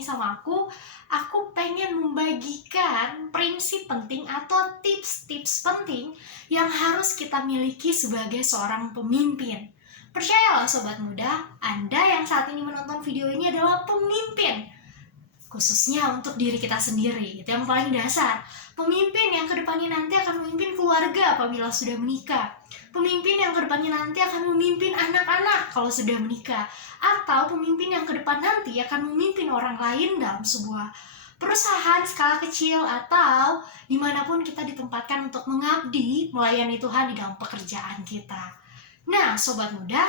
nih sama aku pengen membagikan prinsip penting atau tips-tips penting yang harus kita miliki sebagai seorang pemimpin. Percayalah sobat muda, Anda yang saat ini menonton video ini adalah pemimpin. Khususnya untuk diri kita sendiri, itu yang paling dasar. Pemimpin yang kedepannya nanti akan memimpin keluarga apabila sudah menikah. Pemimpin yang kedepannya nanti akan memimpin anak-anak kalau sudah menikah. Atau pemimpin yang kedepan nanti akan memimpin orang lain dalam sebuah perusahaan skala kecil atau dimanapun kita ditempatkan untuk mengabdi, melayani Tuhan di dalam pekerjaan kita. Nah, sobat muda,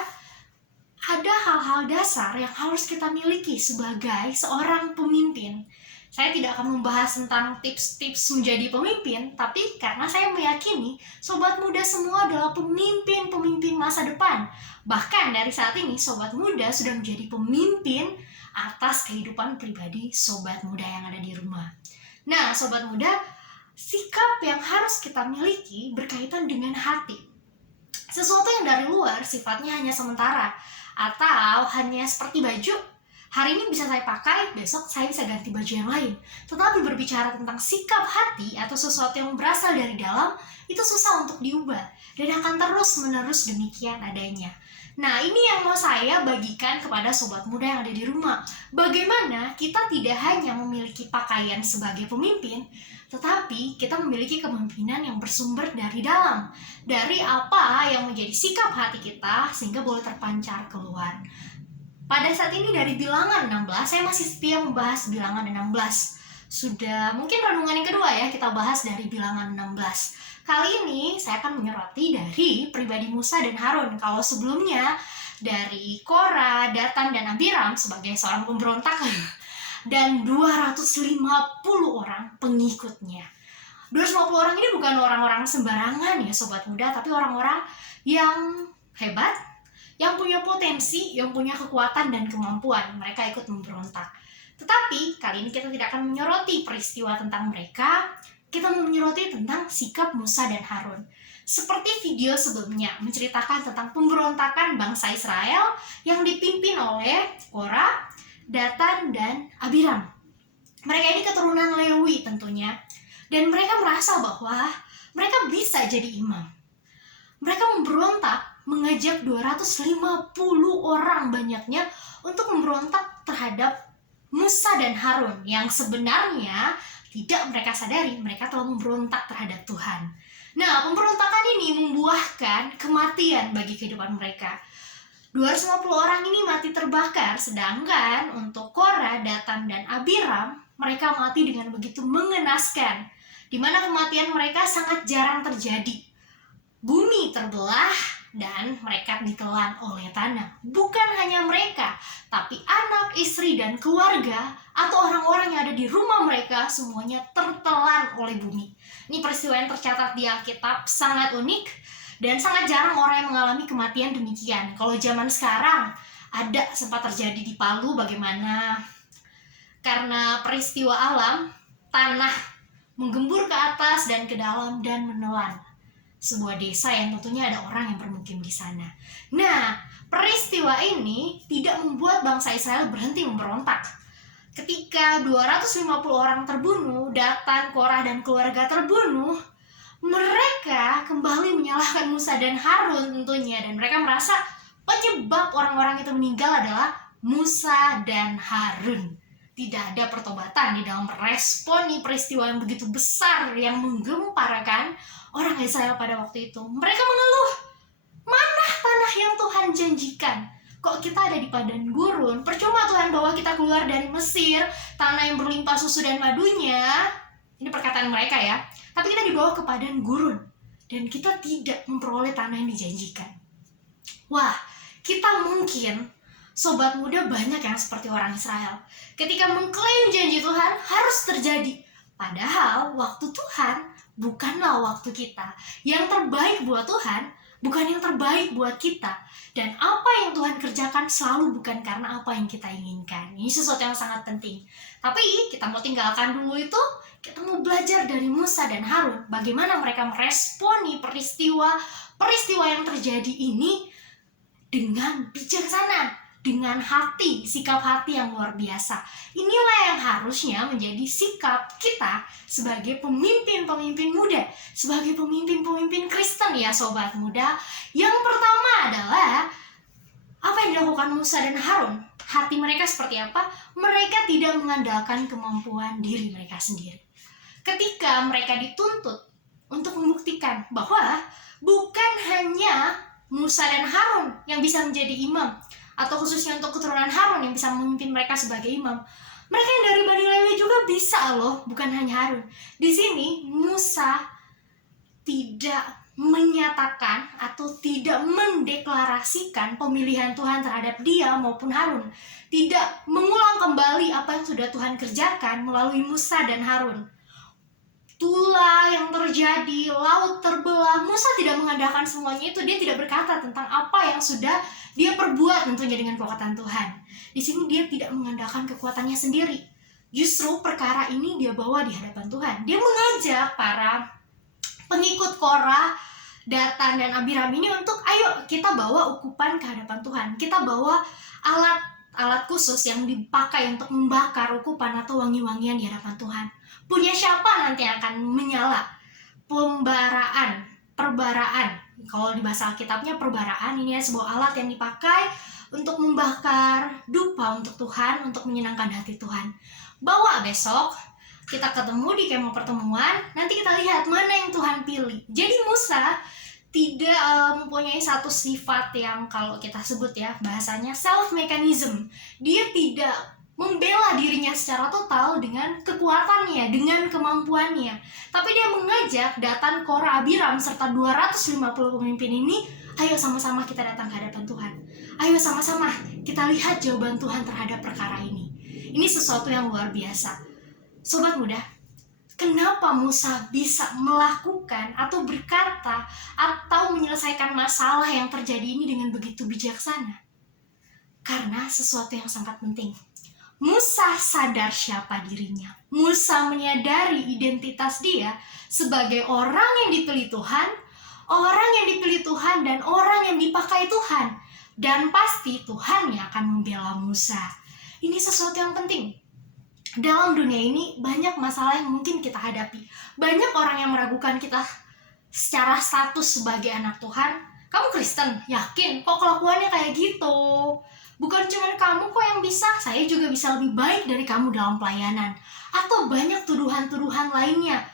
ada hal-hal dasar yang harus kita miliki sebagai seorang pemimpin. Saya tidak akan membahas tentang tips-tips menjadi pemimpin, tapi karena saya meyakini sobat muda semua adalah pemimpin-pemimpin masa depan. Bahkan dari saat ini, sobat muda sudah menjadi pemimpin atas kehidupan pribadi sobat muda yang ada di rumah. Nah, sobat muda, sikap yang harus kita miliki berkaitan dengan hati. Sesuatu yang dari luar sifatnya hanya sementara, atau hanya seperti baju. Hari ini bisa saya pakai, besok saya bisa ganti baju yang lain. Tetapi berbicara tentang sikap hati atau sesuatu yang berasal dari dalam, itu susah untuk diubah dan akan terus-menerus demikian adanya. Nah, ini yang mau saya bagikan kepada sobat muda yang ada di rumah. Bagaimana kita tidak hanya memiliki pakaian sebagai pemimpin, tetapi kita memiliki kepemimpinan yang bersumber dari dalam. Dari apa yang menjadi sikap hati kita sehingga boleh terpancar keluar. Pada saat ini dari bilangan 16, saya masih setia membahas bilangan 16. Sudah mungkin renungan yang kedua ya, kita bahas dari bilangan 16. Kali ini saya akan menyoroti dari pribadi Musa dan Harun. Kalau sebelumnya dari Korah, Datan, dan Abiram sebagai seorang pemberontak dan 250 orang pengikutnya. 250 orang ini bukan orang-orang sembarangan ya sobat muda, tapi orang-orang yang hebat, yang punya potensi, yang punya kekuatan dan kemampuan. Mereka ikut memberontak. Tetapi kali ini kita tidak akan menyoroti peristiwa tentang mereka, kita mau menyoroti tentang sikap Musa dan Harun. Seperti video sebelumnya menceritakan tentang pemberontakan bangsa Israel yang dipimpin oleh Korah, Datan, dan Abiram. Mereka ini keturunan Lewi tentunya. Dan mereka merasa bahwa mereka bisa jadi imam. Mereka memberontak, mengajak 250 orang banyaknya untuk memberontak terhadap Musa dan Harun yang sebenarnya tidak mereka sadari mereka telah memberontak terhadap Tuhan. Nah, pemberontakan ini membuahkan kematian bagi kehidupan mereka. 250 orang ini mati terbakar, sedangkan untuk Korah, Datan, dan Abiram mereka mati dengan begitu mengenaskan, di mana kematian mereka sangat jarang terjadi. Bumi terbelah dan mereka ditelan oleh tanah. Bukan hanya mereka, tapi anak, istri, dan keluarga atau orang-orang yang ada di rumah mereka semuanya tertelan oleh bumi. Ini peristiwa yang tercatat di Alkitab sangat unik dan sangat jarang orang yang mengalami kematian demikian. Kalau zaman sekarang ada sempat terjadi di Palu bagaimana karena peristiwa alam tanah menggembur ke atas dan ke dalam dan menelan sebuah desa yang tentunya ada orang yang bermukim di sana. Nah, peristiwa ini tidak membuat bangsa Israel berhenti memberontak. Ketika 250 orang terbunuh, Datan, Korah, dan keluarga terbunuh, mereka kembali menyalahkan Musa dan Harun tentunya. Dan mereka merasa penyebab orang-orang itu meninggal adalah Musa dan Harun. Tidak ada pertobatan di dalam meresponi peristiwa yang begitu besar yang menggemparkan orang Israel pada waktu itu. Mereka mengeluh, mana tanah yang Tuhan janjikan? Kok kita ada di padang gurun? Percuma Tuhan bawa kita keluar dari Mesir, tanah yang berlimpah susu dan madunya. Ini perkataan mereka ya. Tapi kita dibawa ke padang gurun dan kita tidak memperoleh tanah yang dijanjikan. Wah, kita mungkin sobat muda banyak yang seperti orang Israel. Ketika mengklaim janji Tuhan harus terjadi. Padahal waktu Tuhan bukanlah waktu kita. Yang terbaik buat Tuhan bukan yang terbaik buat kita. Dan apa yang Tuhan kerjakan selalu bukan karena apa yang kita inginkan. Ini sesuatu yang sangat penting. Tapi kita mau tinggalkan dulu itu. Kita mau belajar dari Musa dan Harun. Bagaimana mereka meresponi peristiwa yang terjadi ini dengan bijaksana. dengan hati, sikap hati yang luar biasa. Inilah yang harusnya menjadi sikap kita sebagai pemimpin-pemimpin muda, sebagai pemimpin-pemimpin Kristen ya sobat muda. Yang pertama adalah apa yang dilakukan Musa dan Harun. Hati mereka seperti apa? Mereka tidak mengandalkan kemampuan diri mereka sendiri. Ketika mereka dituntut untuk membuktikan bahwa bukan hanya Musa dan Harun yang bisa menjadi imam, atau khususnya untuk keturunan Harun yang bisa memimpin mereka sebagai imam, mereka yang dari Bani Lewi juga bisa loh, bukan hanya Harun. Di sini Musa tidak menyatakan atau tidak mendeklarasikan pemilihan Tuhan terhadap dia maupun Harun, tidak mengulang kembali apa yang sudah Tuhan kerjakan melalui Musa dan Harun. Itulah yang terjadi, laut terbelah. Musa tidak mengadakan semuanya itu, dia tidak berkata tentang apa yang sudah dia perbuat tentunya dengan kekuatan Tuhan. Di sini dia tidak mengandalkan kekuatannya sendiri. Justru perkara ini dia bawa di hadapan Tuhan. Dia mengajak para pengikut Korah, Datan, dan Abiram ini untuk ayo kita bawa ukupan ke hadapan Tuhan. Kita bawa alat khusus yang dipakai untuk membakar ukupan atau wangi-wangian di hadapan Tuhan. Punya siapa nanti akan menyala? Perbaraan. Kalau di bahasa Alkitabnya perbaraan, ini sebuah alat yang dipakai untuk membakar dupa untuk Tuhan, untuk menyenangkan hati Tuhan. Bawa besok, kita ketemu di kemah pertemuan, nanti kita lihat mana yang Tuhan pilih. Jadi Musa tidak mempunyai satu sifat yang kalau kita sebut ya bahasanya self-mechanism. Dia tidak membela dirinya secara total dengan kekuatannya, dengan kemampuannya. Tapi dia mengajak Datan, Korah, Abiram, serta 250 pemimpin ini, ayo sama-sama kita datang ke hadapan Tuhan. Ayo sama-sama kita lihat jawaban Tuhan terhadap perkara ini. Ini sesuatu yang luar biasa. Sobat muda, kenapa Musa bisa melakukan atau berkata atau menyelesaikan masalah yang terjadi ini dengan begitu bijaksana? Karena sesuatu yang sangat penting. Musa sadar siapa dirinya. Musa menyadari identitas dia sebagai orang yang dipilih Tuhan, dan orang yang dipakai Tuhan. Dan pasti Tuhan yang akan membela Musa. Ini sesuatu yang penting. Dalam dunia ini banyak masalah yang mungkin kita hadapi. Banyak orang yang meragukan kita secara status sebagai anak Tuhan. Kamu Kristen? Yakin? Kok kelakuannya kayak gitu? Bukan cuma kamu kok yang bisa, saya juga bisa lebih baik dari kamu dalam pelayanan. Atau banyak tuduhan-tuduhan lainnya.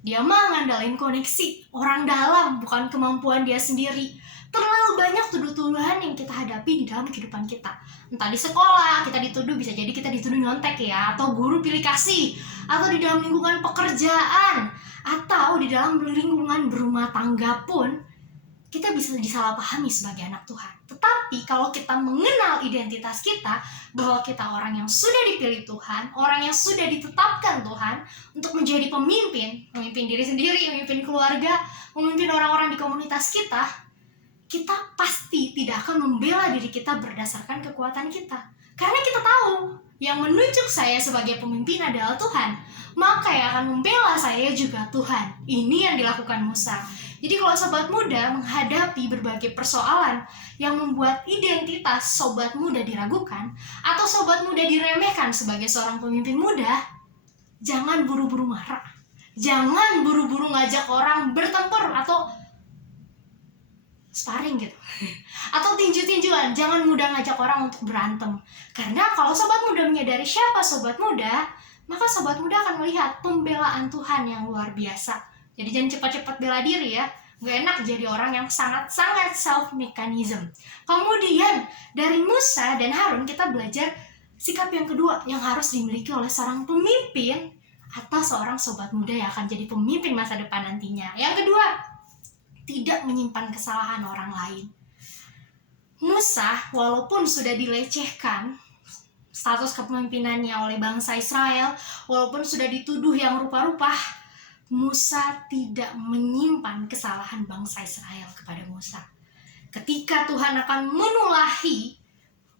Dia mah ngandalin koneksi orang dalam, bukan kemampuan dia sendiri. Terlalu banyak tuduh-tuduhan yang kita hadapi di dalam kehidupan kita. Entah di sekolah, kita dituduh, bisa jadi kita dituduh nyontek ya, atau guru pilih kasih, atau di dalam lingkungan pekerjaan, atau di dalam lingkungan berumah tangga pun, kita bisa disalahpahami sebagai anak Tuhan. Tetapi kalau kita mengenal identitas kita, bahwa kita orang yang sudah dipilih Tuhan, orang yang sudah ditetapkan Tuhan untuk menjadi pemimpin diri sendiri, memimpin keluarga, memimpin orang-orang di komunitas kita pasti tidak akan membela diri kita berdasarkan kekuatan kita. Karena kita tahu, yang menunjuk saya sebagai pemimpin adalah Tuhan. Maka yang akan membela saya juga Tuhan. Ini yang dilakukan Musa. Jadi kalau sobat muda menghadapi berbagai persoalan yang membuat identitas sobat muda diragukan, atau sobat muda diremehkan sebagai seorang pemimpin muda, jangan buru-buru marah. Jangan buru-buru ngajak orang bertempur atau sparring gitu. Atau tinju-tinjuan. Jangan mudah ngajak orang untuk berantem. Karena kalau sobat muda menyadari siapa sobat muda, maka sobat muda akan melihat pembelaan Tuhan yang luar biasa. Jadi jangan cepat-cepat bela diri ya. Gak enak jadi orang yang sangat-sangat self-mechanism. Kemudian dari Musa dan Harun kita belajar sikap yang kedua yang harus dimiliki oleh seorang pemimpin atau seorang sobat muda yang akan jadi pemimpin masa depan nantinya. Yang kedua, tidak menyimpan kesalahan orang lain. Musa walaupun sudah dilecehkan status kepemimpinannya oleh bangsa Israel, walaupun sudah dituduh yang rupa-rupa, Musa tidak menyimpan kesalahan bangsa Israel kepada Musa. Ketika Tuhan akan menulahi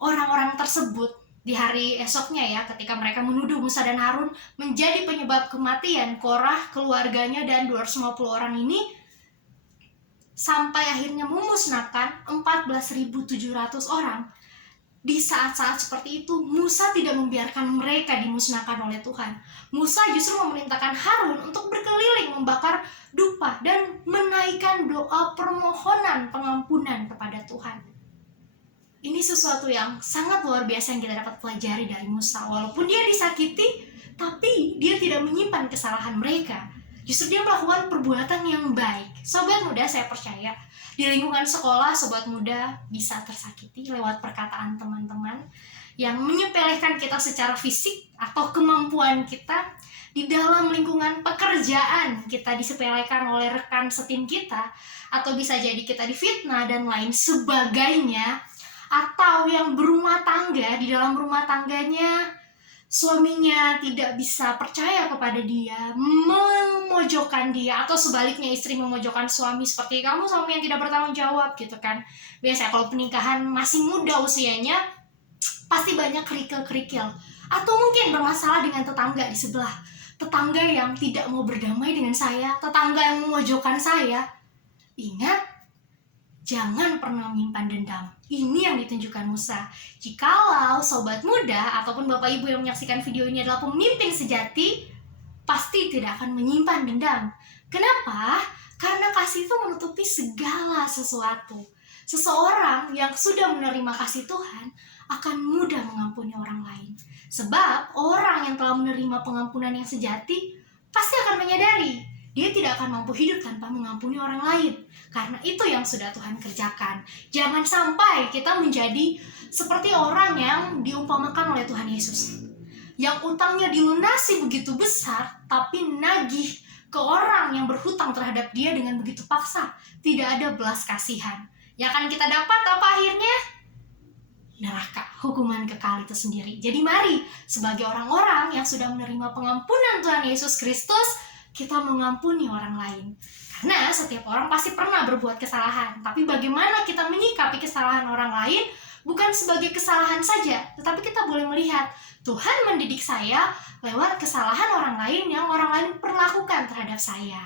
orang-orang tersebut di hari esoknya ya, ketika mereka menuduh Musa dan Harun menjadi penyebab kematian Korah, keluarganya, dan 250 orang ini, sampai akhirnya memusnahkan 14.700 orang. Di saat-saat seperti itu, Musa tidak membiarkan mereka dimusnahkan oleh Tuhan. Musa justru memerintahkan Harun untuk berkeliling membakar dupa dan menaikkan doa permohonan pengampunan kepada Tuhan. Ini sesuatu yang sangat luar biasa yang kita dapat pelajari dari Musa. Walaupun dia disakiti, tapi dia tidak menyimpan kesalahan mereka. Justru dia melakukan perbuatan yang baik. Sobat muda, saya percaya di lingkungan sekolah, sobat muda bisa tersakiti lewat perkataan teman-teman yang menyepelekan kita secara fisik atau kemampuan kita. Di dalam lingkungan pekerjaan, kita disepelekan oleh rekan setim kita, atau bisa jadi kita difitnah dan lain sebagainya. Atau yang berumah tangga, di dalam rumah tangganya suaminya tidak bisa percaya kepada dia, memojokkan dia, atau sebaliknya istri memojokkan suami, seperti kamu suami yang tidak bertanggung jawab gitu kan. Biasanya kalau pernikahan masih muda usianya, pasti banyak kerikil-kerikil. Atau mungkin bermasalah dengan tetangga di sebelah, tetangga yang tidak mau berdamai dengan saya, tetangga yang memojokkan saya. Ingat, jangan pernah menyimpan dendam. Ini yang ditunjukkan Musa. Jikalau sobat muda ataupun bapak ibu yang menyaksikan video ini adalah pemimpin sejati, pasti tidak akan menyimpan dendam. Kenapa? Karena kasih itu menutupi segala sesuatu. Seseorang yang sudah menerima kasih Tuhan akan mudah mengampuni orang lain. Sebab orang yang telah menerima pengampunan yang sejati pasti akan menyadari dia tidak akan mampu hidup tanpa mengampuni orang lain. Karena itu yang sudah Tuhan kerjakan. Jangan sampai kita menjadi seperti orang yang diumpamakan oleh Tuhan Yesus, yang utangnya dilunasi begitu besar, tapi nagih ke orang yang berhutang terhadap dia dengan begitu paksa. Tidak ada belas kasihan. Yang akan kita dapat apa akhirnya? Neraka, hukuman kekal itu sendiri. Jadi mari, sebagai orang-orang yang sudah menerima pengampunan Tuhan Yesus Kristus, kita mengampuni orang lain. Karena setiap orang pasti pernah berbuat kesalahan. Tapi bagaimana kita menyikapi kesalahan orang lain bukan sebagai kesalahan saja, tetapi kita boleh melihat Tuhan mendidik saya lewat kesalahan orang lain yang orang lain perlakukan terhadap saya.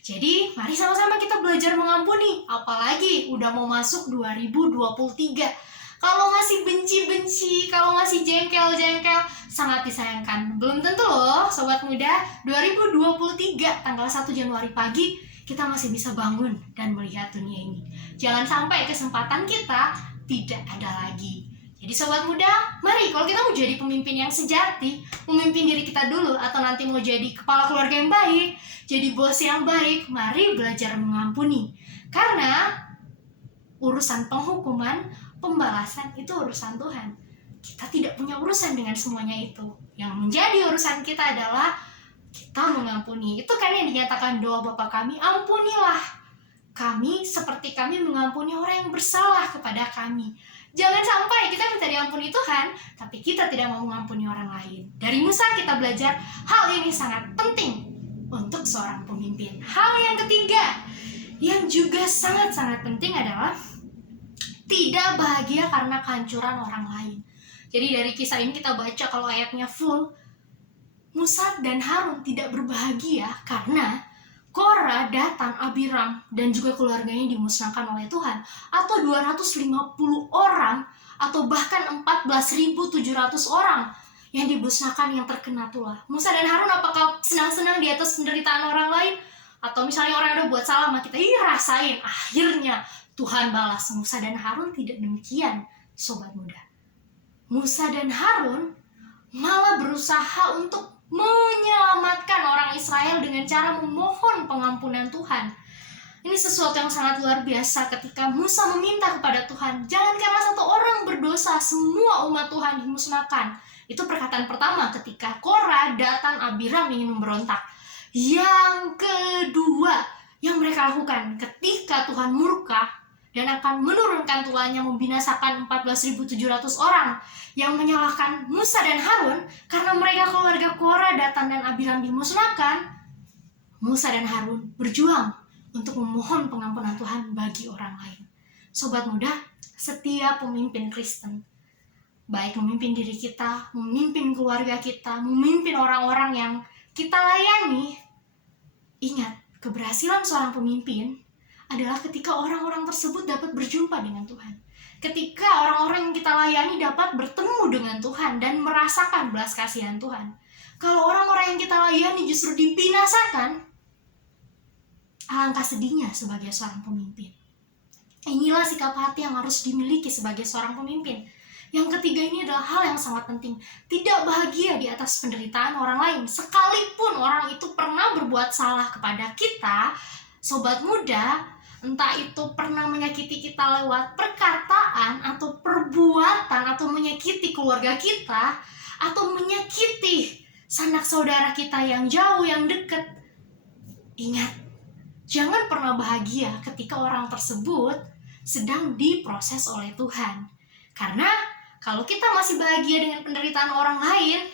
Jadi mari sama-sama kita belajar mengampuni. Apalagi udah mau masuk 2023. Kalau masih benci-benci, kalau masih jengkel-jengkel, sangat disayangkan. Belum tentu loh, sobat muda, 2023 tanggal 1 Januari pagi, kita masih bisa bangun dan melihat dunia ini. Jangan sampai kesempatan kita tidak ada lagi. Jadi sobat muda, mari kalau kita mau jadi pemimpin yang sejati, memimpin diri kita dulu, atau nanti mau jadi kepala keluarga yang baik, jadi bos yang baik, mari belajar mengampuni. Karena urusan penghukuman, pembalasan itu urusan Tuhan. Kita tidak punya urusan dengan semuanya itu. Yang menjadi urusan kita adalah kita mengampuni. Itu kan yang dinyatakan doa Bapa kami, ampunilah kami seperti kami mengampuni orang yang bersalah kepada kami. Jangan sampai kita minta diampuni Tuhan, tapi kita tidak mau mengampuni orang lain. Dari Musa kita belajar hal ini sangat penting untuk seorang pemimpin. Hal yang ketiga, yang juga sangat-sangat penting adalah tidak bahagia karena kehancuran orang lain. Jadi dari kisah ini kita baca kalau ayatnya full, Musa dan Harun tidak berbahagia karena Korah, Datan, Abiram, dan juga keluarganya dimusnahkan oleh Tuhan. Atau 250 orang, atau bahkan 14.700 orang yang dimusnahkan, yang terkena tulah. Musa dan Harun apakah senang-senang di atas penderitaan orang lain? Atau misalnya orang yang udah buat salah sama kita, rasain, akhirnya Tuhan balas. Musa dan Harun tidak demikian, sobat muda. Musa dan Harun malah berusaha untuk menyelamatkan orang Israel dengan cara memohon pengampunan Tuhan. Ini sesuatu yang sangat luar biasa ketika Musa meminta kepada Tuhan, jangan karena satu orang berdosa semua umat Tuhan dimusnahkan. Itu perkataan pertama ketika Korah, Datan, Abiram ingin memberontak. Yang kedua yang mereka lakukan ketika Tuhan murka dan akan menurunkan tulahnya membinasakan 14.700 orang yang menyalahkan Musa dan Harun karena mereka keluarga Korah, Datan, dan Abiram dimusnahkan. Musa dan Harun berjuang untuk memohon pengampunan Tuhan bagi orang lain. Sobat muda, setiap pemimpin Kristen, baik memimpin diri kita, memimpin keluarga kita, memimpin orang-orang yang kita layani, ingat, keberhasilan seorang pemimpin adalah ketika orang-orang tersebut dapat berjumpa dengan Tuhan. Ketika orang-orang yang kita layani dapat bertemu dengan Tuhan dan merasakan belas kasihan Tuhan. Kalau orang-orang yang kita layani justru dibinasakan, alangkah sedihnya sebagai seorang pemimpin. Inilah sikap hati yang harus dimiliki sebagai seorang pemimpin. Yang ketiga ini adalah hal yang sangat penting. Tidak bahagia di atas penderitaan orang lain. Sekalipun orang itu pernah berbuat salah kepada kita, sobat muda, entah itu pernah menyakiti kita lewat perkataan atau perbuatan, atau menyakiti keluarga kita, atau menyakiti sanak saudara kita yang jauh, yang dekat. Ingat, jangan pernah bahagia ketika orang tersebut sedang diproses oleh Tuhan. Karena kalau kita masih bahagia dengan penderitaan orang lain,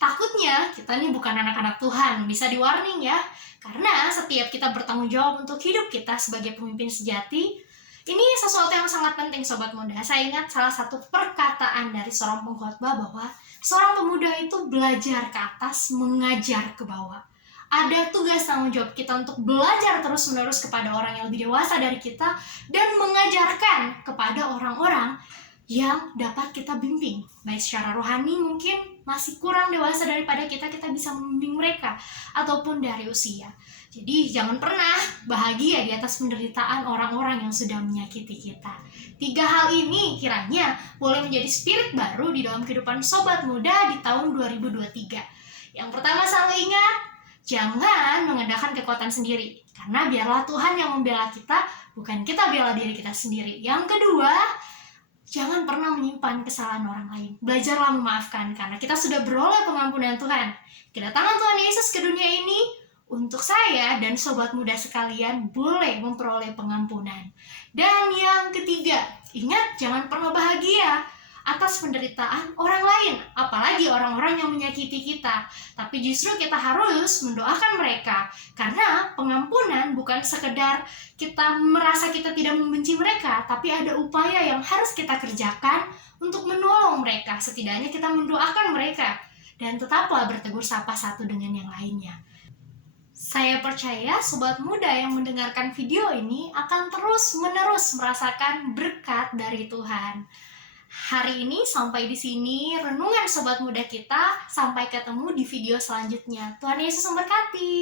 takutnya kita ini bukan anak-anak Tuhan. Bisa di-warning ya. Karena setiap kita bertanggung jawab untuk hidup kita sebagai pemimpin sejati, ini sesuatu yang sangat penting sobat muda. Saya ingat salah satu perkataan dari seorang pengkhotbah bahwa seorang pemuda itu belajar ke atas, mengajar ke bawah. Ada tugas tanggung jawab kita untuk belajar terus-menerus kepada orang yang lebih dewasa dari kita dan mengajarkan kepada orang-orang yang dapat kita bimbing. Baik secara rohani mungkin masih kurang dewasa daripada kita bisa membimbing mereka, ataupun dari usia. Jadi jangan pernah bahagia di atas penderitaan orang-orang yang sudah menyakiti kita. 3 hal ini kiranya boleh menjadi spirit baru di dalam kehidupan sobat muda di tahun 2023. Yang pertama, selalu ingat, jangan mengandalkan kekuatan sendiri. Karena biarlah Tuhan yang membela kita, bukan kita bela diri kita sendiri. Yang kedua, jangan pernah menyimpan kesalahan orang lain. Belajarlah memaafkan, karena kita sudah beroleh pengampunan Tuhan. Kedatangan Tuhan Yesus ke dunia ini untuk saya dan sobat muda sekalian boleh memperoleh pengampunan. Dan yang ketiga, ingat, jangan pernah bahagia atas penderitaan orang lain, apalagi orang-orang yang menyakiti kita. Tapi justru kita harus mendoakan mereka, karena pengampunan bukan sekedar kita merasa kita tidak membenci mereka, tapi ada upaya yang harus kita kerjakan untuk menolong mereka. Setidaknya kita mendoakan mereka, dan tetaplah bertegur sapa satu dengan yang lainnya. Saya percaya sobat muda yang mendengarkan video ini akan terus-menerus merasakan berkat dari Tuhan. Hari ini sampai di sini renungan sobat muda kita. Sampai ketemu di video selanjutnya. Tuhan Yesus memberkati.